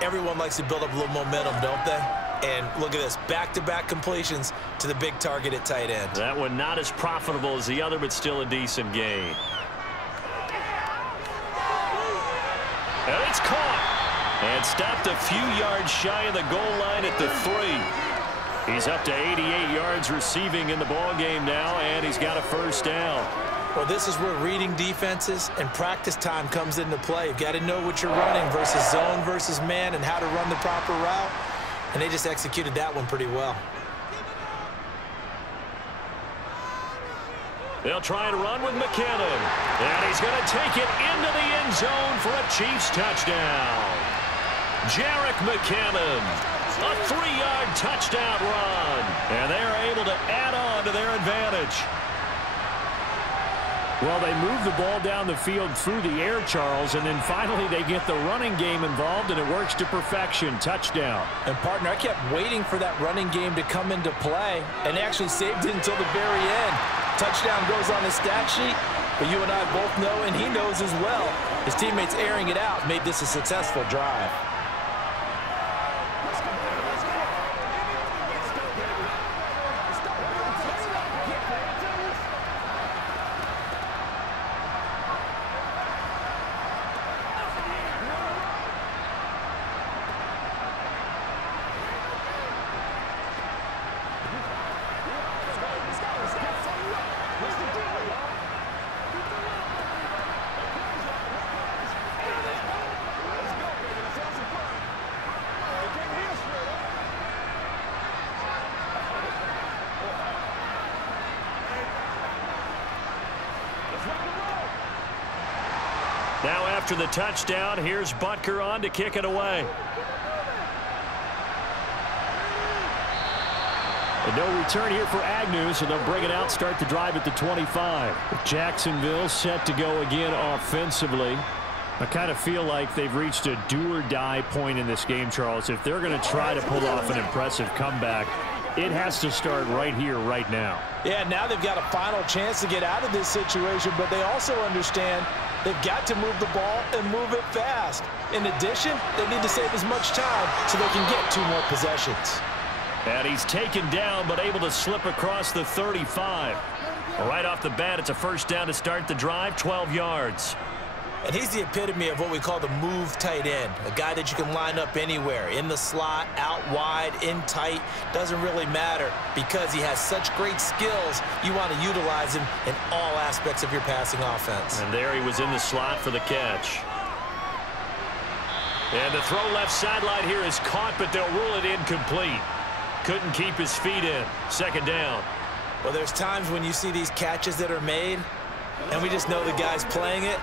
Everyone likes to build up a little momentum, don't they? And look at this, back-to-back completions to the big target at tight end. That one not as profitable as the other, but still a decent gain. And it's caught. And stopped a few yards shy of the goal line at the 3. He's up to 88 yards receiving in the ballgame now, and he's got a first down. Well, this is where reading defenses and practice time comes into play. You've got to know what you're running versus zone versus man and how to run the proper route. And they just executed that one pretty well. They'll try and run with McKinnon. And he's going to take it into the end zone for a Chiefs touchdown. Jerick McKinnon, a 3-yard touchdown run. And they're able to add on to their advantage. Well, they move the ball down the field through the air, Charles, and then finally they get the running game involved, and it works to perfection. Touchdown. And, partner, I kept waiting for that running game to come into play, and they actually saved it until the very end. Touchdown goes on the stat sheet, but you and I both know, and he knows as well, his teammates airing it out made this a successful drive. Now after the touchdown, here's Butker on to kick it away. And no return here for Agnew, so they'll bring it out, start the drive at the 25. Jacksonville set to go again offensively. I kind of feel like they've reached a do-or-die point in this game, Charles. If they're going to try to pull off an impressive comeback, it has to start right here, right now. Yeah, now they've got a final chance to get out of this situation, but they also understand they've got to move the ball and move it fast. In addition, they need to save as much time so they can get 2 more possessions. And he's taken down, but able to slip across the 35. Right off the bat, it's a first down to start the drive, 12 yards. And he's the epitome of what we call the move tight end, a guy that you can line up anywhere, in the slot, out wide, in tight, doesn't really matter because he has such great skills. You want to utilize him in all aspects of your passing offense. And there he was in the slot for the catch. And the throw left sideline here is caught, but they'll rule it incomplete. Couldn't keep his feet in. Second down. Well, there's times when you see these catches that are made, and we just know the guys playing it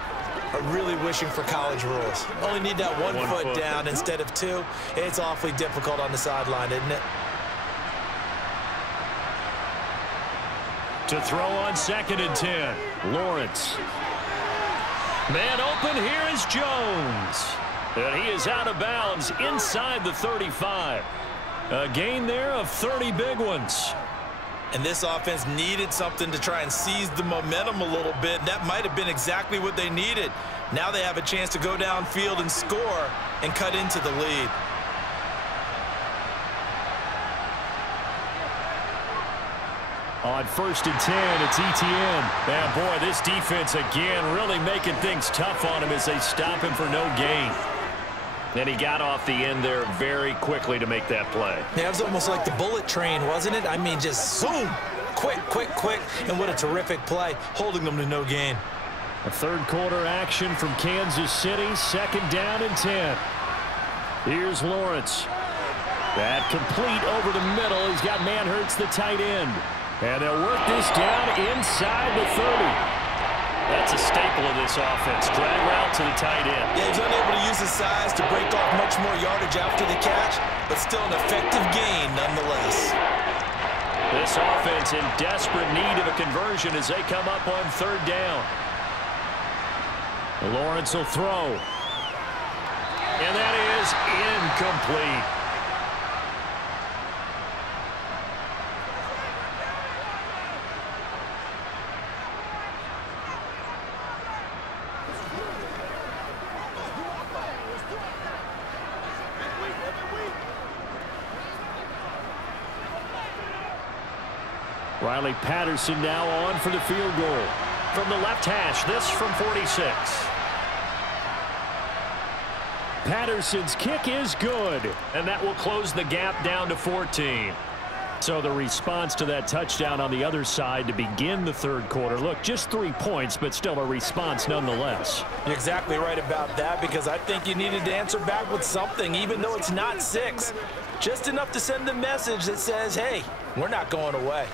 are really wishing for college rules. Only need that one foot down instead of 2. It's awfully difficult on the sideline, isn't it? To throw on 2nd and 10. Lawrence. Man open, here is Jones. And he is out of bounds inside the 35. A gain there of 30 big ones. And this offense needed something to try and seize the momentum a little bit. That might have been exactly what they needed. Now they have a chance to go downfield and score and cut into the lead. On 1st and 10, it's Etienne. Man, boy, this defense again really making things tough on him as they stop him for no gain. And he got off the end there very quickly to make that play. Yeah, it was almost like the bullet train, wasn't it? I mean, just zoom, quick, quick, quick, and what a terrific play, holding them to no gain. A third quarter action from Kansas City, 2nd down and 10. Here's Lawrence. That complete over the middle. He's got Manhurts, the tight end. And they'll work this down inside the 30. That's a staple of this offense. Drag route to the tight end. Yeah, he's unable to use his size to break off much more yardage after the catch, but still an effective gain nonetheless. This offense in desperate need of a conversion as they come up on 3rd down. Lawrence will throw. And that is incomplete. Riley Patterson now on for the field goal. From the left hash, this from 46. Patterson's kick is good. And that will close the gap down to 14. So the response to that touchdown on the other side to begin the third quarter. Look, just 3 points, but still a response nonetheless. You're exactly right about that, because I think you needed to answer back with something, even though it's not 6. Just enough to send the message that says, hey, we're not going away.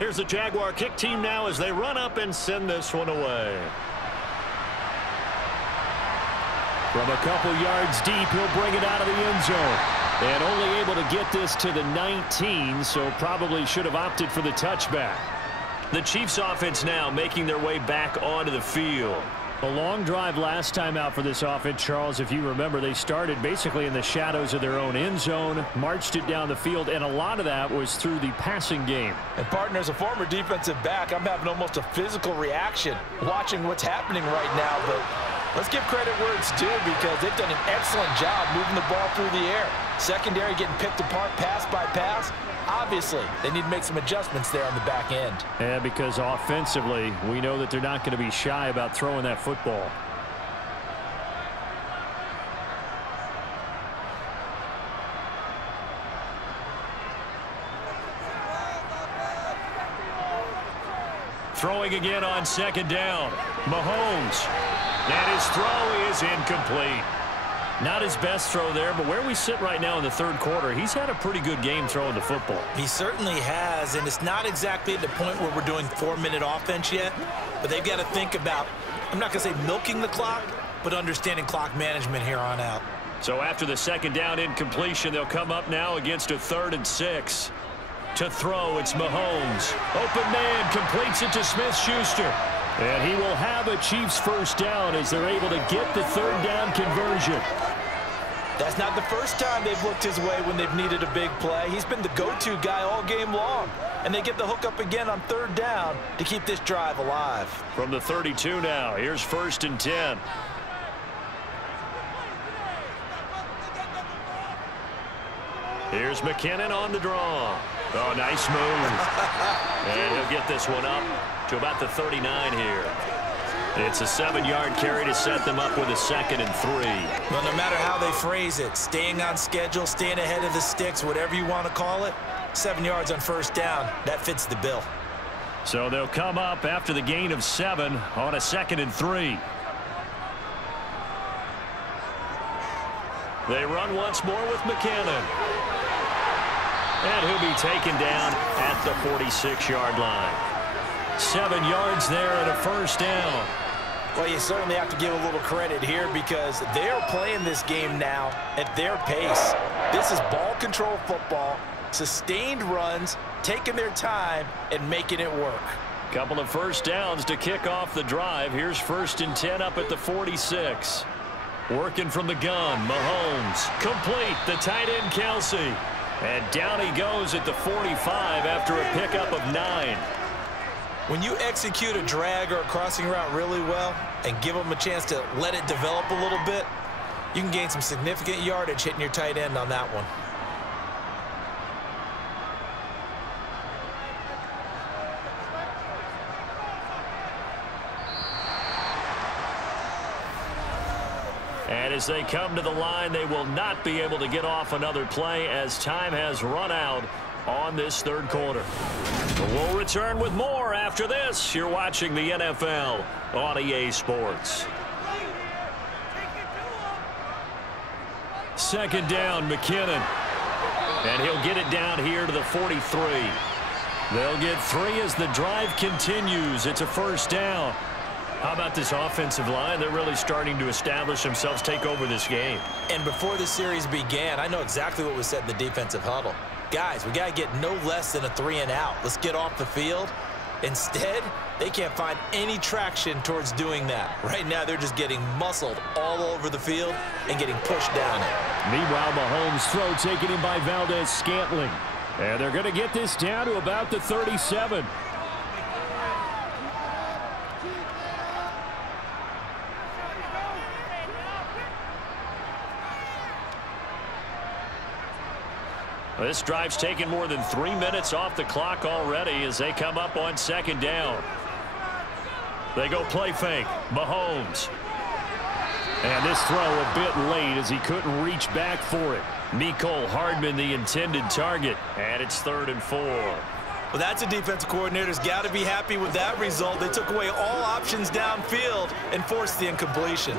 Here's the Jaguar kick team now as they run up and send this one away. From a couple yards deep, he'll bring it out of the end zone. And only able to get this to the 19, so probably should have opted for the touchback. The Chiefs offense now making their way back onto the field. A long drive last time out for this offense, Charles. If you remember, they started basically in the shadows of their own end zone, marched it down the field, and a lot of that was through the passing game. And, partner, as a former defensive back, I'm having almost a physical reaction watching what's happening right now. But let's give credit where it's due, because they've done an excellent job moving the ball through the air. Secondary getting picked apart pass by pass. Obviously, they need to make some adjustments there on the back end. And because offensively, we know that they're not going to be shy about throwing that football. Throwing again on second down. Mahomes. And his throw is incomplete. Not his best throw there, but where we sit right now in the third quarter, he's had a pretty good game throwing the football. He certainly has, and it's not exactly at the point where we're doing 4-minute offense yet, but they've got to think about, I'm not going to say milking the clock, but understanding clock management here on out. So after the second down incompletion, they'll come up now against a 3rd and 6. To throw, it's Mahomes. Open man, completes it to Smith-Schuster. And he will have a Chiefs first down as they're able to get the 3rd down conversion. That's not the first time they've looked his way when they've needed a big play. He's been the go-to guy all game long. And they get the hook up again on 3rd down to keep this drive alive. From the 32 now, here's 1st and 10. Here's McKinnon on the draw. Oh, nice move. And he'll get this one up to about the 39 here. It's a 7-yard carry to set them up with a 2nd and 3. Well, no matter how they phrase it, staying on schedule, staying ahead of the sticks, whatever you want to call it, 7 yards on 1st down, that fits the bill. So they'll come up after the gain of 7 on a 2nd and 3. They run once more with McKinnon. And he'll be taken down at the 46-yard line. 7 yards there and a 1st down. Well, you certainly have to give a little credit here, because they're playing this game now at their pace. This is ball control football, sustained runs, taking their time and making it work. Couple of 1st downs to kick off the drive. Here's 1st and 10 up at the 46. Working from the gun, Mahomes. Complete, the tight end Kelsey. And down he goes at the 45 after a pickup of 9. When you execute a drag or a crossing route really well and give them a chance to let it develop a little bit, you can gain some significant yardage hitting your tight end on that one. And as they come to the line, they will not be able to get off another play as time has run out on this 3rd quarter. We'll return with more after this. You're watching the NFL on EA Sports. 2nd down, McKinnon. And he'll get it down here to the 43. They'll get 3 as the drive continues. It's a 1st down. How about this offensive line? They're really starting to establish themselves, take over this game. And before the series began, I know exactly what was said in the defensive huddle. Guys, we got to get no less than a 3 and out. Let's get off the field Instead, they can't find any traction towards doing that. Right now, they're just getting muscled all over the field and getting pushed down. Meanwhile, Mahomes' throw taken in by Valdez-Scantling. And they're going to get this down to about the 37. This drive's taken more than 3 minutes off the clock already as they come up on second down. They go play fake. Mahomes. And this throw a bit late as he couldn't reach back for it. Mecole Hardman, the intended target. And it's 3rd and 4. Well, that's a defensive coordinator's got to be happy with that result. They took away all options downfield and forced the incompletion.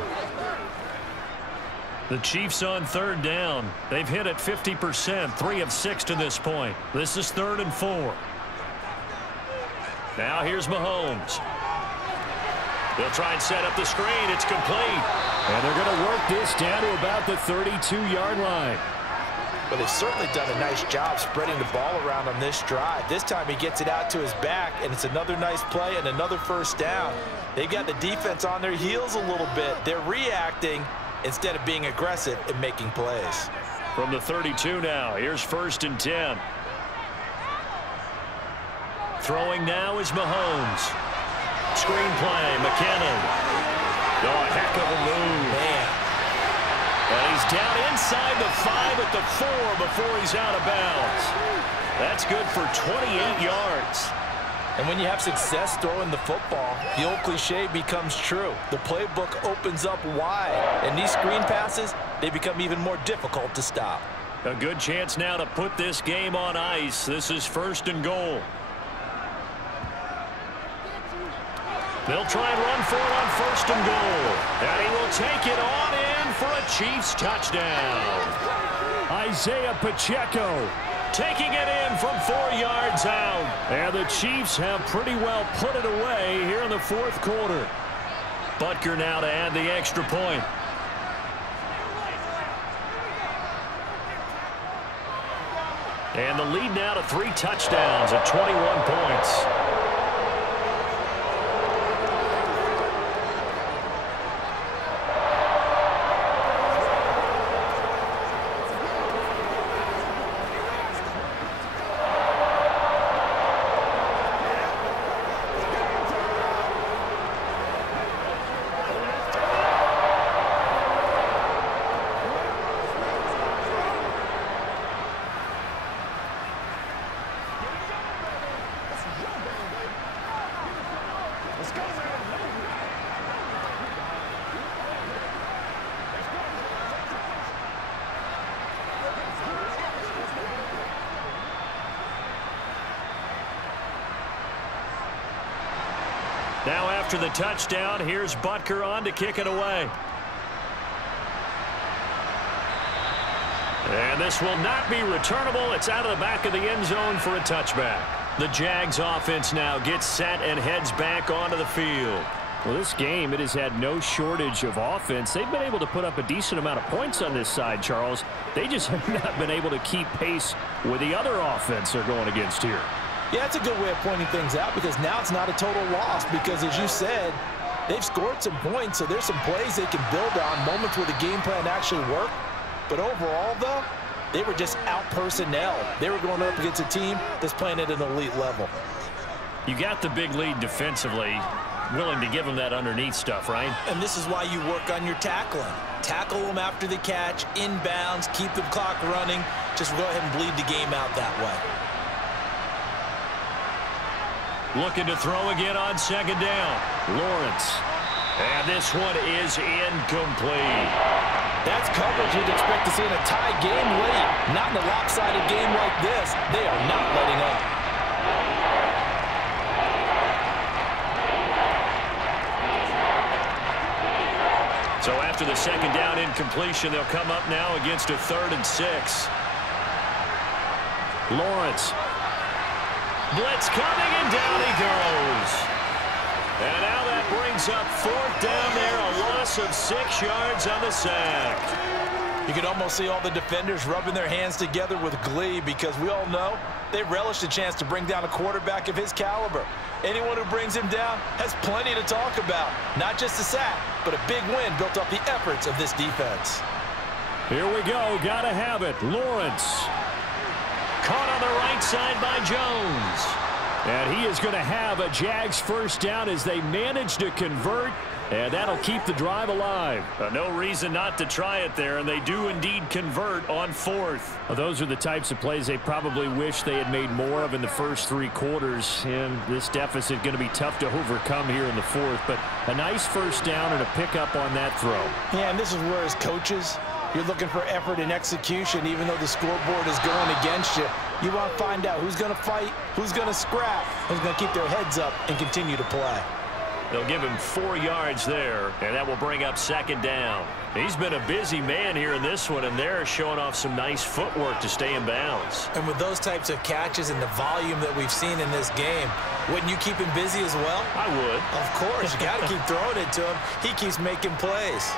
The Chiefs on 3rd down. They've hit it 50%, 3 of 6 to this point. This is 3rd and 4. Now here's Mahomes. They'll try and set up the screen. It's complete. And they're going to work this down to about the 32-yard line. Well, they've certainly done a nice job spreading the ball around on this drive. This time he gets it out to his back, and it's another nice play and another first down. They've got the defense on their heels a little bit. They're reacting instead of being aggressive and making plays. From the 32 now, here's 1st and 10. Throwing now is Mahomes. Screen play, McKinnon. Oh, a heck of a move. Man. And he's down inside the 5 at the 4 before he's out of bounds. That's good for 28 yards. And when you have success throwing the football, the old cliche becomes true. The playbook opens up wide, and these screen passes, they become even more difficult to stop. A good chance now to put this game on ice. This is 1st and goal. They'll try and run for it on 1st and goal. And he will take it on in for a Chiefs touchdown. Isaiah Pacheco taking it in from 4 yards out. And the Chiefs have pretty well put it away here in the 4th quarter. Butker now to add the extra point. And the lead now to 3 touchdowns at 21 points. Now after the touchdown, here's Butker on to kick it away. And this will not be returnable. It's out of the back of the end zone for a touchback. The Jags offense now gets set and heads back onto the field. Well, this game, it has had no shortage of offense. They've been able to put up a decent amount of points on this side, Charles. They just have not been able to keep pace with the other offense they're going against here. Yeah, that's a good way of pointing things out because now it's not a total loss because, as you said, they've scored some points, so there's some plays they can build on, moments where the game plan actually worked. But overall, though, they were just out-personnel. They were going up against a team that's playing at an elite level. You got the big lead defensively, willing to give them that underneath stuff, right? And this is why you work on your tackling. Tackle them after the catch, inbounds, keep the clock running. Just go ahead and bleed the game out that way. Looking to throw again on second down. Lawrence. And this one is incomplete. That's coverage you'd expect to see in a tie game late. Not in a lopsided game like this. They are not letting up. So after the second down incompletion, they'll come up now against a 3rd and 6. Lawrence. Blitz coming, and down he goes. And now that brings up 4th down there, a loss of 6 yards on the sack. You can almost see all the defenders rubbing their hands together with glee because we all know they relish the chance to bring down a quarterback of his caliber. Anyone who brings him down has plenty to talk about. Not just a sack, but a big win built off the efforts of this defense. Here we go. Gotta have it. Lawrence. Caught on the right side by Jones. And he is going to have a Jags first down as they manage to convert. And that'll keep the drive alive. No reason not to try it there, and they do indeed convert on fourth. Well, those are the types of plays they probably wish they had made more of in the first 3 quarters. And this deficit going to be tough to overcome here in the fourth. But a nice first down and a pickup on that throw. Yeah, and this is where as coaches, you're looking for effort and execution, even though the scoreboard is going against you. You want to find out who's going to fight, who's going to scrap, who's going to keep their heads up and continue to play. They'll give him 4 yards there, and that will bring up second down. He's been a busy man here in this one, and they're showing off some nice footwork to stay in bounds. And with those types of catches and the volume that we've seen in this game, wouldn't you keep him busy as well? I would. Of course. You got to keep throwing it to him. He keeps making plays.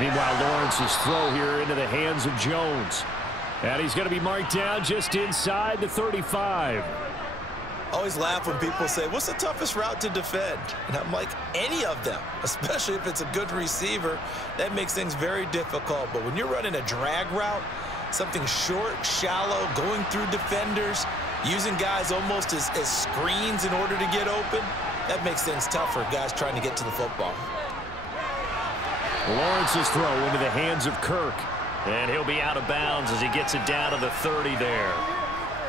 Meanwhile, Lawrence's throw here into the hands of Jones. And he's going to be marked down just inside the 35. I always laugh when people say, what's the toughest route to defend? And I'm like, any of them, especially if it's a good receiver. That makes things very difficult. But when you're running a drag route, something short, shallow, going through defenders, using guys almost as screens in order to get open, that makes things tough for guys trying to get to the football. Lawrence's throw into the hands of Kirk. And he'll be out of bounds as he gets it down to the 30 there.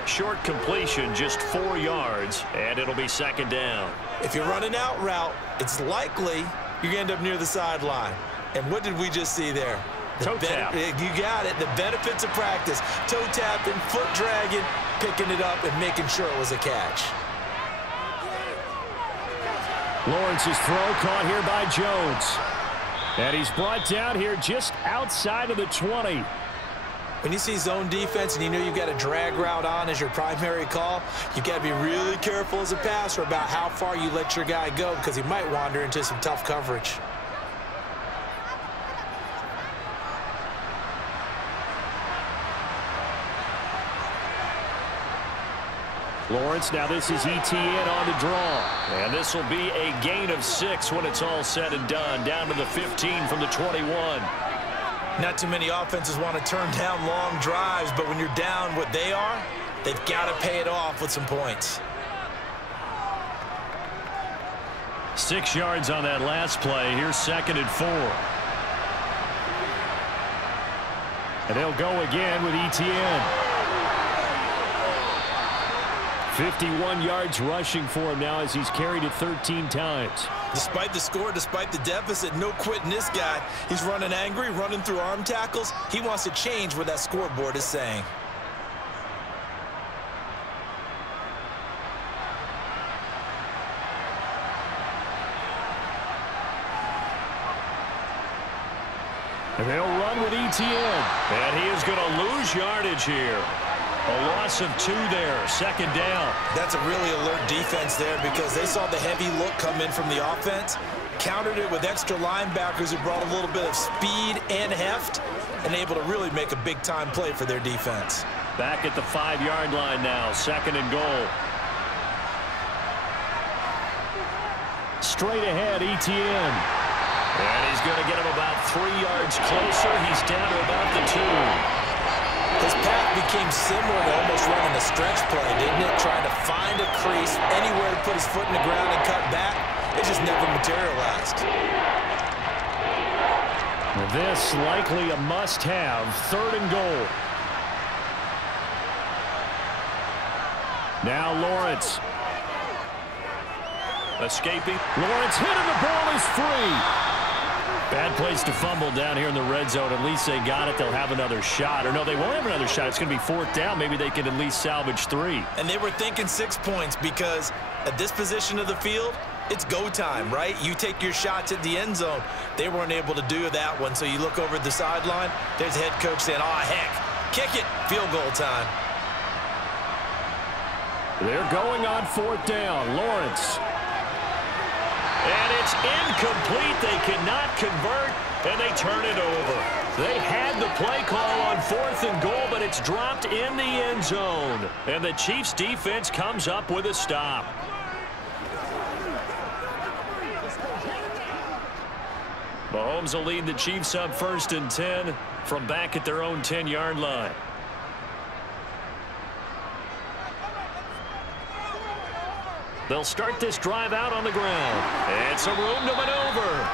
Short completion, just 4 yards, and it'll be second down. If you're running out route, it's likely you're going to end up near the sideline. And what did we just see there? Toe tap. You got it. The benefits of practice. Toe tapping, foot dragging, picking it up, and making sure it was a catch. Lawrence's throw caught here by Jones. And he's brought down here just outside of the 20. When you see zone defense and you know you've got a drag route on as your primary call, you've got to be really careful as a passer about how far you let your guy go because he might wander into some tough coverage. Lawrence, now this is ETN on the draw. And this will be a gain of 6 when it's all said and done. Down to the 15 from the 21. Not too many offenses want to turn down long drives, but when you're down what they are, they've got to pay it off with some points. 6 yards on that last play. Here's 2nd and 4. And they'll go again with ETN. 51 yards rushing for him now as he's carried it 13 times. Despite the score, despite the deficit, no quitting this guy. He's running angry, running through arm tackles. He wants to change what that scoreboard is saying. And they'll run with ETN. And he is going to lose yardage here. A loss of 2 there, 2nd down. That's a really alert defense there because they saw the heavy look come in from the offense, countered it with extra linebackers who brought a little bit of speed and heft, and able to really make a big-time play for their defense. Back at the 5-yard line now, 2nd and goal. Straight ahead, ETN. And he's going to get him about 3 yards closer. He's down to about the 2. His path became similar to almost running a stretch play, didn't it? Trying to find a crease, anywhere to put his foot in the ground and cut back. It just never materialized. This likely a must-have, 3rd and goal. Now Lawrence. Escaping. Lawrence hit and the ball is free. Bad place to fumble down here in the red zone. At least they got it. They'll have another shot. Or no, they won't have another shot. It's going to be 4th down. Maybe they can at least salvage 3. And they were thinking 6 points because at this position of the field, it's go time, right? You take your shots at the end zone. They weren't able to do that one. So you look over at the sideline. There's the head coach saying, oh, heck, kick it. Field goal time. They're going on 4th down. Lawrence. And it's incomplete. They cannot convert. and they turn it over. They had the play call on 4th and goal, but it's dropped in the end zone. And the Chiefs defense comes up with a stop. Mahomes will lead the Chiefs up 1st and 10 from back at their own 10-yard line. They'll start this drive out on the ground. And some room to maneuver.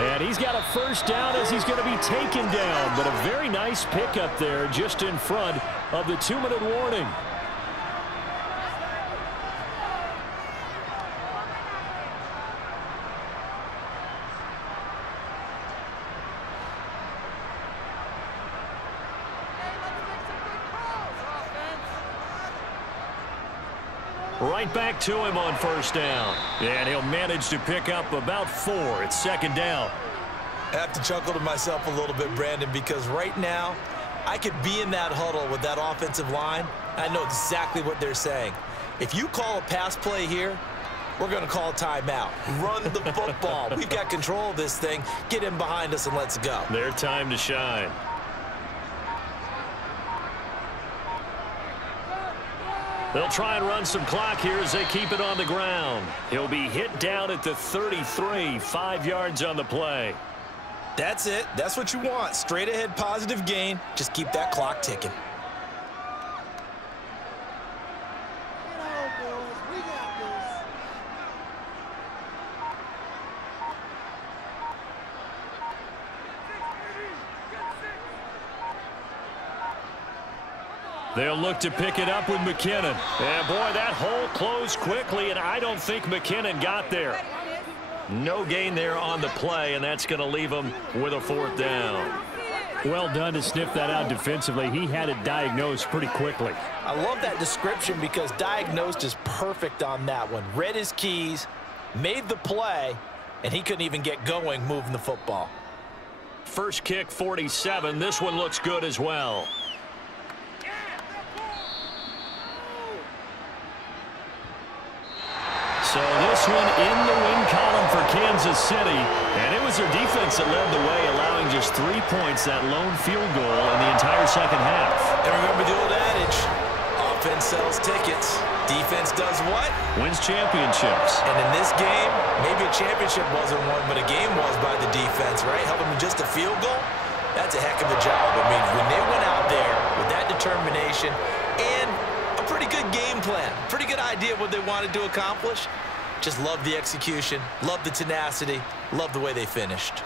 And he's got a first down as he's going to be taken down. But a very nice pickup there just in front of the 2-minute warning. Right back to him on 1st down. And he'll manage to pick up about 4. It's 2nd down. I have to chuckle to myself a little bit, Brandon, because right now I could be in that huddle with that offensive line. I know exactly what they're saying. If you call a pass play here, we're going to call timeout. Run the football. We've got control of this thing. Get in behind us and let's go. Their time to shine. They'll try and run some clock here as they keep it on the ground. He'll be hit down at the 33, 5 yards on the play. That's it. That's what you want. Straight ahead positive gain. Just keep that clock ticking. They'll look to pick it up with McKinnon. And, boy, that hole closed quickly, and I don't think McKinnon got there. No gain there on the play, and that's going to leave him with a 4th down. Well done to sniff that out defensively. He had it diagnosed pretty quickly. I love that description because diagnosed is perfect on that one. Read his keys, made the play, and he couldn't even get going moving the football. First kick, 47. This one looks good as well. So this one in the win column for Kansas City. And it was their defense that led the way, allowing just 3 points, that lone field goal in the entire second half. And remember the old adage, offense sells tickets. Defense does what? Wins championships. And in this game, maybe a championship wasn't won, but a game was by the defense, right? Helping them just a field goal? That's a heck of a job. I mean, when they went out there with that determination and a pretty good game plan, pretty good idea of what they wanted to accomplish, just love the execution, love the tenacity, love the way they finished.